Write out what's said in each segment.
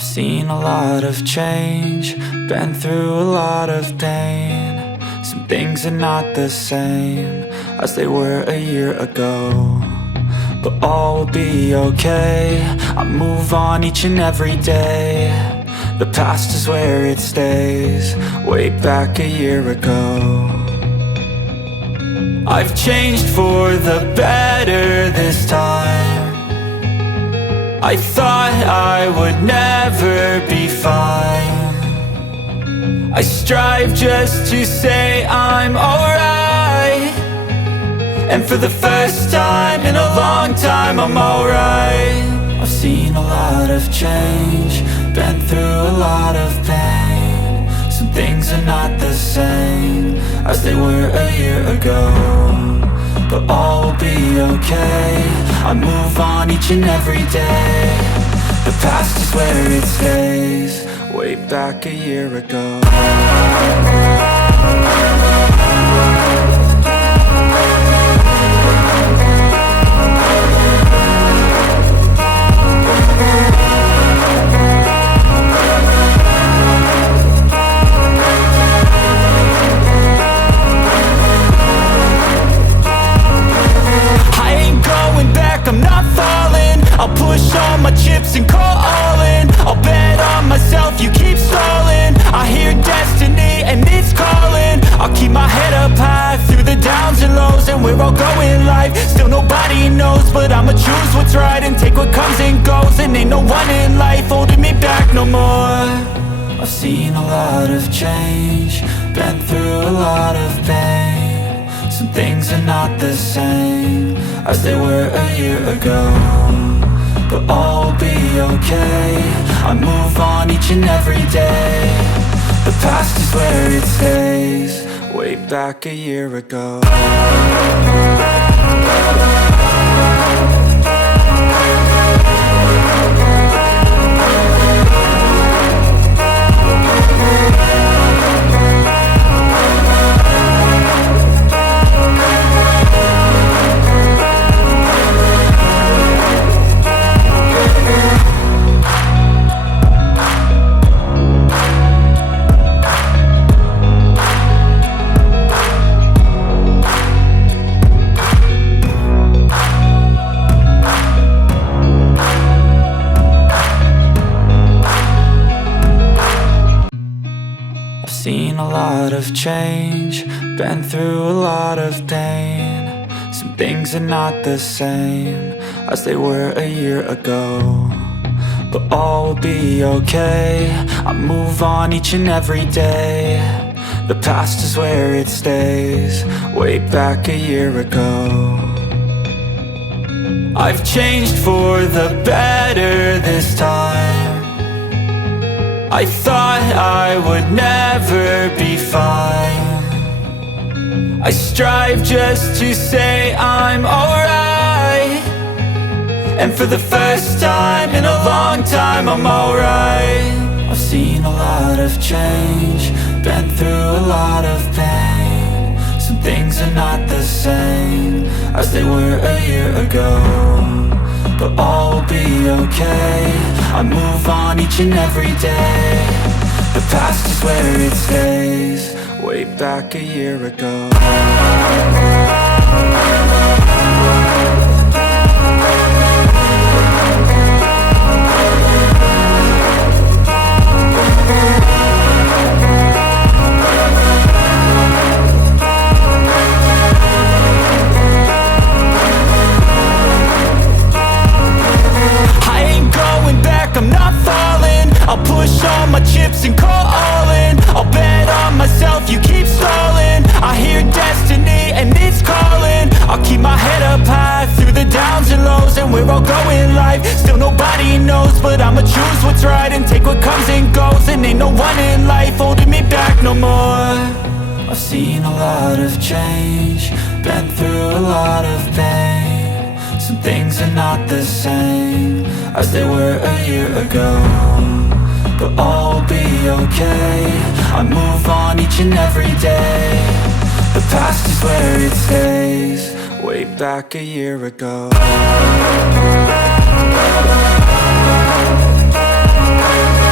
I've seen a lot of change, been through a lot of pain. Some things are not the same as they were a year ago, but all will be okay. I move on each and every day. The past is where it stays, way back a year ago. I've changed for the better this time. I thought I would never be fine. I strive just to say I'm alright, and for the first time in a long time I'm alright. I've seen a lot of change, been through a lot of pain. Some things are not the same as they were a year ago, but all will be okay. I move on each and every day. The past is where it stays, way back a year ago. I'm not falling, I'll push all my chips and call all in. I'll bet on myself, you keep stalling. I hear destiny and it's calling. I'll keep my head up high through the downs and lows, and we're all going life. Still nobody knows, but I'ma choose what's right and take what comes and goes. And ain't no one in life holding me back no more. I've seen a lot of change, been through a lot of pain. Some things are not the same as they were a year ago, but all will be okay. I move on each and every day. The past is where it stays, way back a year ago. Seen a lot of change, been through a lot of pain. Some things are not the same as they were a year ago, but all will be okay. I move on each and every day. The past is where it stays, way back a year ago. I've changed for the better this time. I thought I would never be fine. I strive just to say I'm alright, and for the first time in a long time I'm alright. I've seen a lot of change, been through a lot of pain. Some things are not the same as they were a year ago, but all will be okay. I move on each and every day. The past is where it stays, way back a year ago. I'm not falling, I'll push all my chips and call all in. I'll bet on myself, you keep stalling. I hear destiny and it's calling. I'll keep my head up high through the downs and lows, and we're all going life. Still nobody knows, but I'ma choose what's right and take what comes and goes. And ain't no one in life holding me back no more. I've seen a lot of change, been through a lot of pain. Some things are not the same as they were a year ago, but all will be okay. I move on each and every day. The past is where it stays, way back a year ago.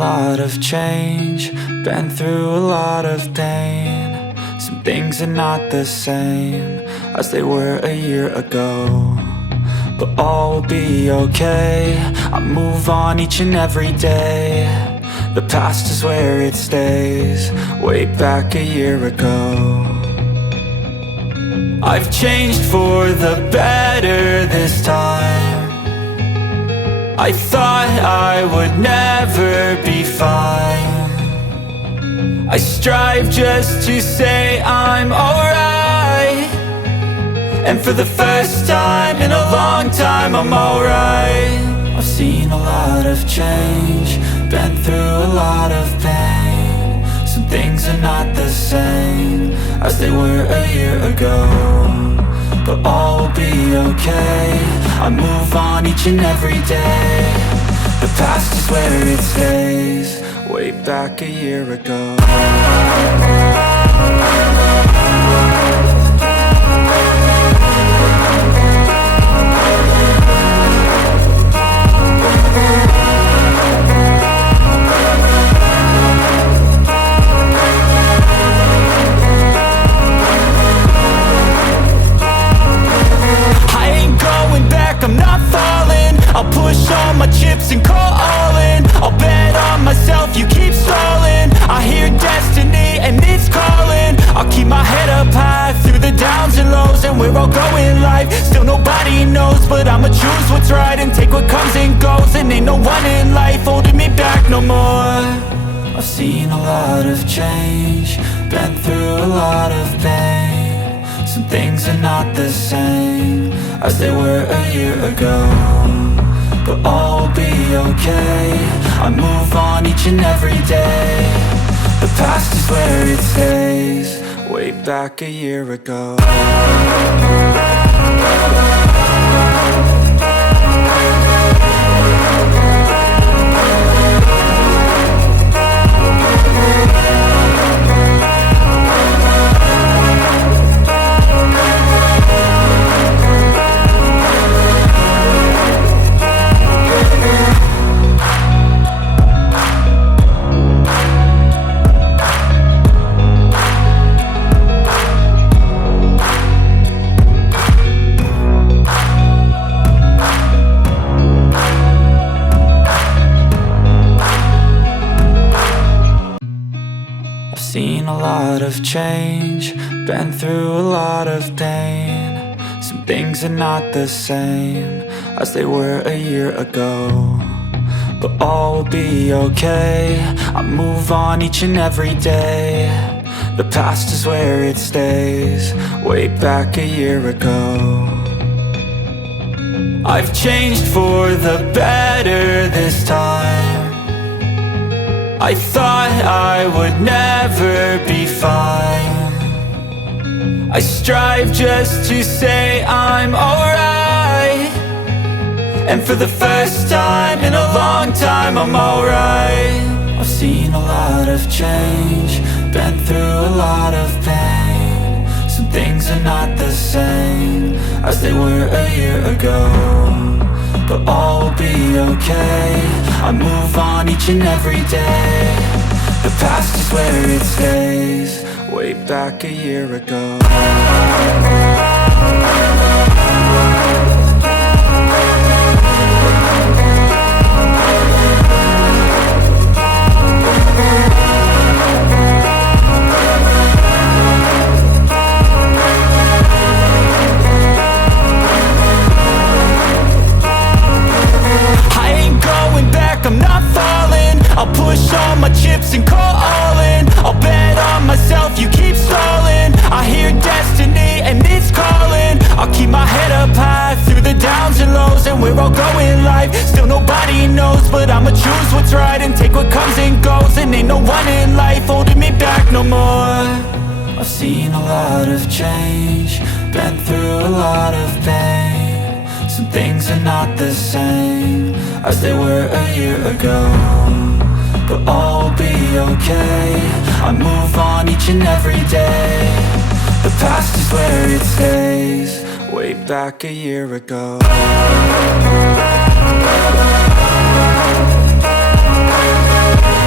lot of change, been through a lot of pain. Some things are not the same as they were a year ago, but all will be okay. I move on each and every day. The past is where it stays, way back a year ago. I've changed for the better this time. I thought I would never be fine. I strive just to say I'm alright, and for the first time in a long time I'm alright. I've seen a lot of change, been through a lot of pain. Some things are not the same as they were a year ago, but all will be okay. I move on each and every day. The past is where it stays, way back a year ago. I'm not falling, I'll push all my chips and call all in. I'll bet on myself, you keep stalling. I hear destiny and it's calling. I'll keep my head up high through the downs and lows, and we're all going live. Still nobody knows, but I'ma choose what's right and take what comes and goes. And ain't no one in life holding me back no more. I've seen a lot of change, been through a lot of pain. Some things are not the same as they were a year ago, but all will be okay. I move on each and every day. The past is where it stays, way back a year ago. Seen a lot of change, been through a lot of pain. Some things are not the same as they were a year ago, but all will be okay. I move on each and every day. The past is where it stays, way back a year ago. I've changed for the better this time. I thought I would never be fine. I strive just to say I'm alright, and for the first time in a long time I'm alright. I've seen a lot of change, been through a lot of pain. Some things are not the same as they were a year ago, but all will be okay. I move on each and every day. The past is where it stays, way back a year ago. I'm not falling, I'll push all my chips and call all in. I'll bet on myself, you keep stalling. I hear destiny and it's calling. I'll keep my head up high through the downs and lows, and we're all going live. Still nobody knows, but I'ma choose what's right and take what comes and goes. And ain't no one in life holding me back no more. I've seen a lot of change, been through a lot of pain. Some things are not the same as they were a year ago, but all will be okay. I move on each and every day. The past is where it stays, way back a year ago.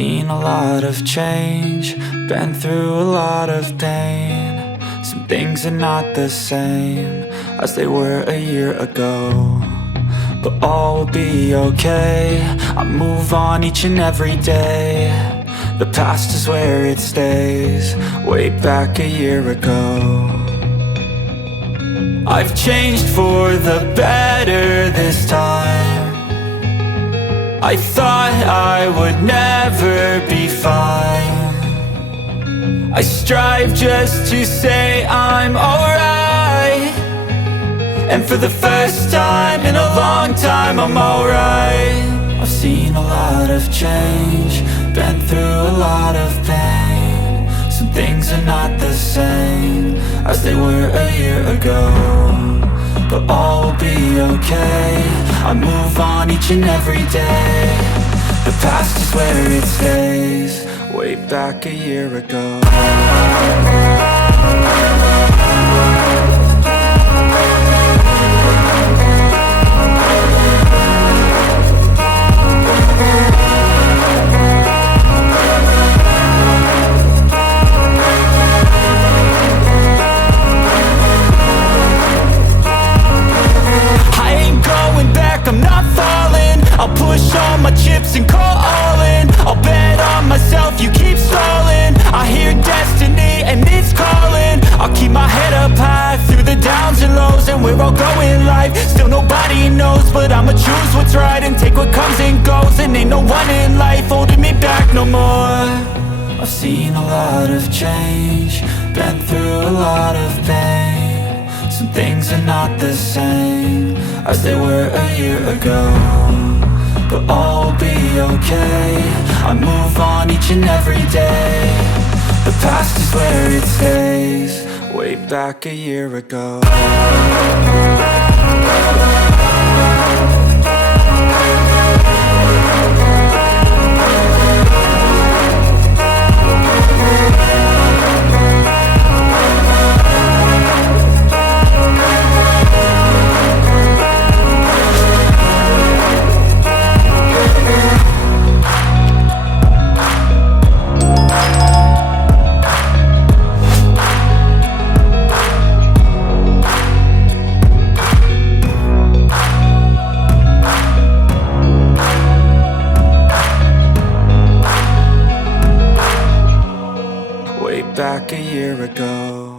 seen a lot of change, been through a lot of pain. Some things are not the same as they were a year ago, but all will be okay. I move on each and every day. The past is where it stays, way back a year ago. I've changed for the better this time. I thought I would never be fine. I strive just to say I'm alright, and for the first time in a long time I'm alright. I've seen a lot of change, been through a lot of pain. Some things are not the same as they were a year ago, but all will be okay. I move on each and every day. The past is where it stays, way back a year ago. I'm not falling, I'll push all my chips and call all in. I'll bet on myself, you keep stalling. I hear destiny and it's calling. I'll keep my head up high through the downs and lows, and we're all going life. Still nobody knows, but I'ma choose what's right and take what comes and goes. And ain't no one in life holding me back no more. I've seen a lot of change, been through a lot of pain. Some things are not the same as they were a year ago, but all will be okay. I move on each and every day. The past is where it stays, way back a year ago. Back a year ago.